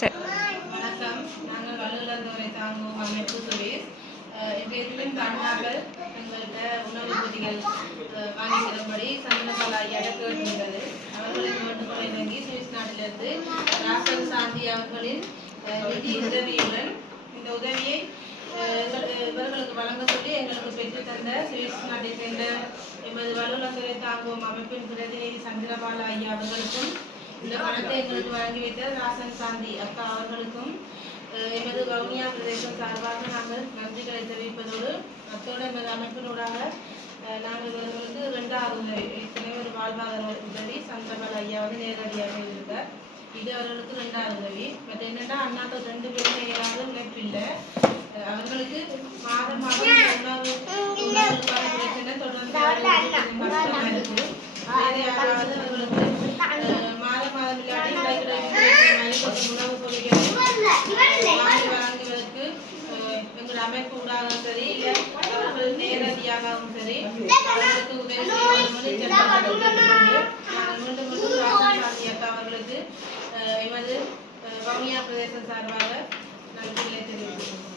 வணக்கம். நாங்கள் வலுவிழந்தோரை தாங்கும் அமைப்பு சுரேஷ். இன்றைக்கும் தன்னாக்கள் எங்கள்கிட்ட உணவு பொதிகள் வாங்கி செல்லும்படி சந்தனபாலா ஐயாட கேட்டுள்ளது. அவர்களின் வேண்டுகோளை இணங்கி சுவிஸ் நாட்டிலிருந்து ராசன் சாந்தி அவர்களின் நிதி உதவியுடன் இந்த உதவியை இவர்களுக்கு வழங்க சொல்லி எங்களுக்கு பெற்று தந்த சுவிஸ் நாட்டை சேர்ந்த எமது வலுவிழந்தோரை தாங்கும் அமைப்பின் பிரதிநிதி சந்திரபாலா ஐயா அவர்களுக்கும் இந்த பணத்தை எங்களுக்கு வழங்கி வைத்த ராசன் சாந்தி அக்கா அவர்களுக்கும் எமது வவுனியா பிரதேசம் சார்பாக நாங்கள் நன்றிகளை தெரிவிப்பதோடு அத்தோடு எமது அமைப்பினூடாக நாங்கள் இவர்களுக்கு 2வது உதவி ஏற்கனவே ஒரு வாழ்வாதார உதவி சந்திரபாலா ஐயா நேரடியாக இருக்கார். இது அவர்களுக்கு 2வது உதவி. பட் என்னென்னா அண்ணாக்கள் 2 பேரும் ஏதாவது இழப்பில்லை. அவர்களுக்கு மாதம் உணவுக்கான பிரச்சனை தொடர்ந்து கஷ்டமாக இருக்குது. வேறு யாராவது அவர்களுக்கு உணவு பொருட்களை வழங்குவதற்கு எங்கள் அமைப்பு ஊடாகவும் சரி இல்லை அவர்கள் நேரடியாகவும் சரி அவர்களுக்கு உதவி செய்யணும்னு மீண்டும் மீண்டும் ராசன் சாந்தி அக்கா அவர்களுக்கு எமது வவுனியா பிரதேசம் சார்பாக நன்றிகளை தெரிவித்துள்ளோம்.